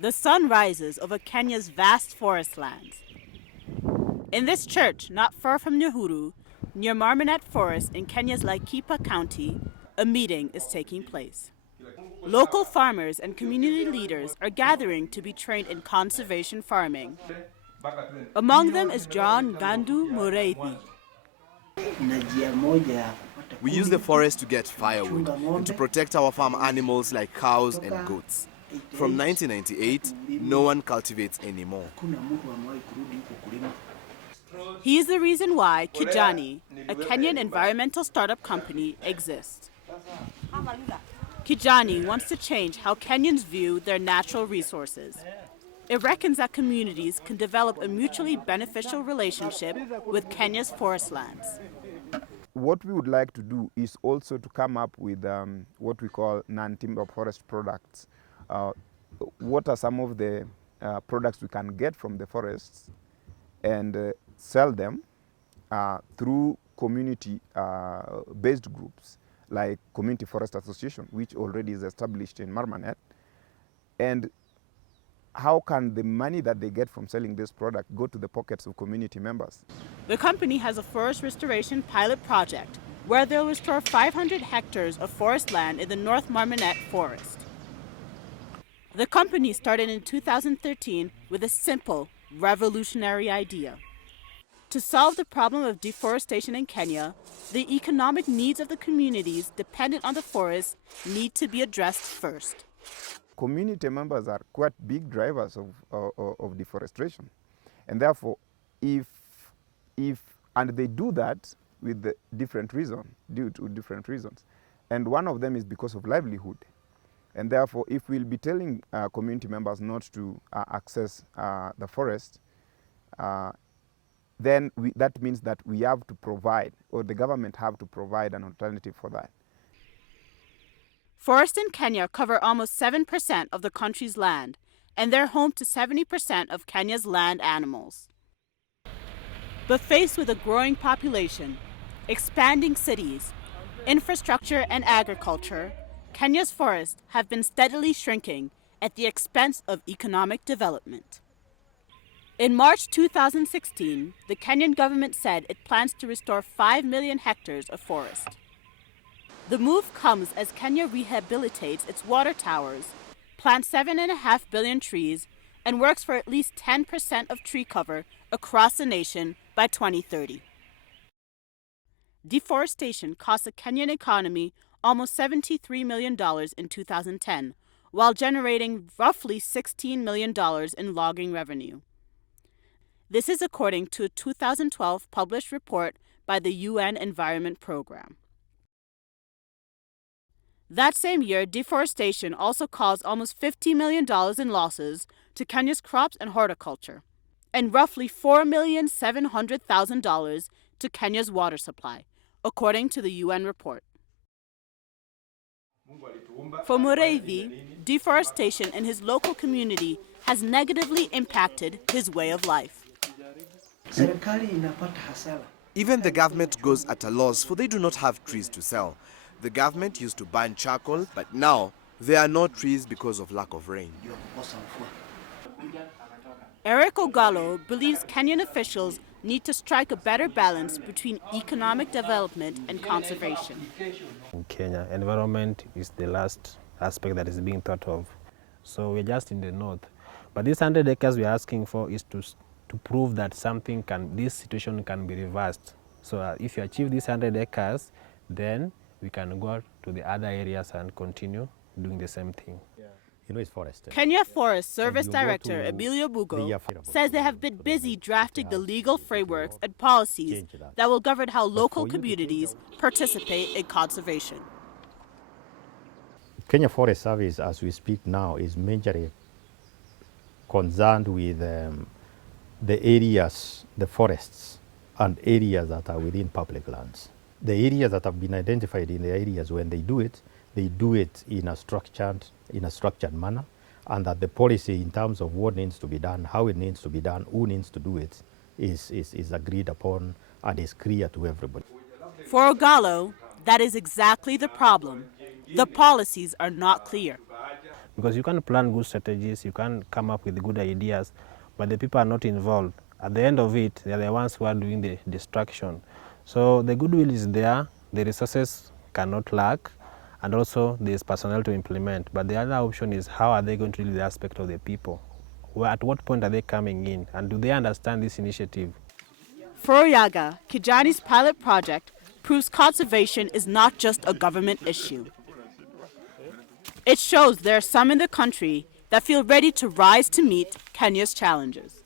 The sun rises over Kenya's vast forest lands. In this church, not far from Nyahuru, near Marmonet Forest in Kenya's Laikipia County, a meeting is taking place. Local farmers and community leaders are gathering to be trained in conservation farming. Among them is John Gandu Mureithi. We use the forest to get firewood and to protect our farm animals like cows and goats. From 1998, no one cultivates anymore. He is the reason why Kijani, a Kenyan environmental startup company, exists. Kijani wants to change how Kenyans view their natural resources. It reckons that communities can develop a mutually beneficial relationship with Kenya's forest lands. What we would like to do is also to come up with what we call non-timber forest products. What are some of the products we can get from the forests and sell them through community-based groups like Community Forest Association, which already is established in Marmonet. And how can the money that they get from selling this product go to the pockets of community members? The company has a forest restoration pilot project where they'll restore 500 hectares of forest land in the North Marmonet Forest. The company started in 2013 with a simple, revolutionary idea. To solve the problem of deforestation in Kenya, the economic needs of the communities dependent on the forest need to be addressed first. Community members are quite big drivers of deforestation. And therefore, and they do that with due to different reasons. And one of them is because of livelihood. And therefore, if we'll be telling community members not to access the forest, then that means that we have to provide, or the government have to provide an alternative for that. Forests in Kenya cover almost 7% of the country's land, and they're home to 70% of Kenya's land animals. But faced with a growing population, expanding cities, infrastructure, and agriculture, Kenya's forests have been steadily shrinking at the expense of economic development. In March 2016, the Kenyan government said it plans to restore 5 million hectares of forest. The move comes as Kenya rehabilitates its water towers, plants 7.5 billion trees, and works for at least 10% of tree cover across the nation by 2030. Deforestation cost the Kenyan economy almost $73 million in 2010, while generating roughly $16 million in logging revenue. This is according to a 2012 published report by the UN Environment Program. That same year, deforestation also caused almost $50 million in losses to Kenya's crops and horticulture, and roughly $4,700,000 to Kenya's water supply, according to the UN report. For Mureithi, deforestation in his local community has negatively impacted his way of life. Even the government goes at a loss, for they do not have trees to sell. The government used to burn charcoal, but now there are no trees because of lack of rain. Eric Ogalo believes Kenyan officials need to strike a better balance between economic development and conservation. In Kenya, environment is the last aspect that is being thought of. So we're just in the north. But these 100 acres we're asking for is to prove that this situation can be reversed. So if you achieve these 100 acres, then we can go to the other areas and continue doing the same thing. It's forest. Kenya Forest Service Director Emilio Bugo says they have been busy drafting the legal frameworks and policies that will govern how local communities participate in conservation. Kenya Forest Service, as we speak now, is majorly concerned with the areas, the forests, and areas that are within public lands. The areas that have been identified in the areas, when they do it in a structured manner, and that the policy in terms of what needs to be done, how it needs to be done, who needs to do it, is agreed upon and is clear to everybody. For Ogalo, that is exactly the problem. The policies are not clear. Because you can plan good strategies, you can come up with good ideas, but the people are not involved. At the end of it, they are the ones who are doing the destruction. So the goodwill is there, the resources cannot lack, and also there's personnel to implement. But the other option is, how are they going to deal with the aspect of the people? At what point are they coming in, and do they understand this initiative? For Oyaga, Kijani's pilot project proves conservation is not just a government issue. It shows there are some in the country that feel ready to rise to meet Kenya's challenges.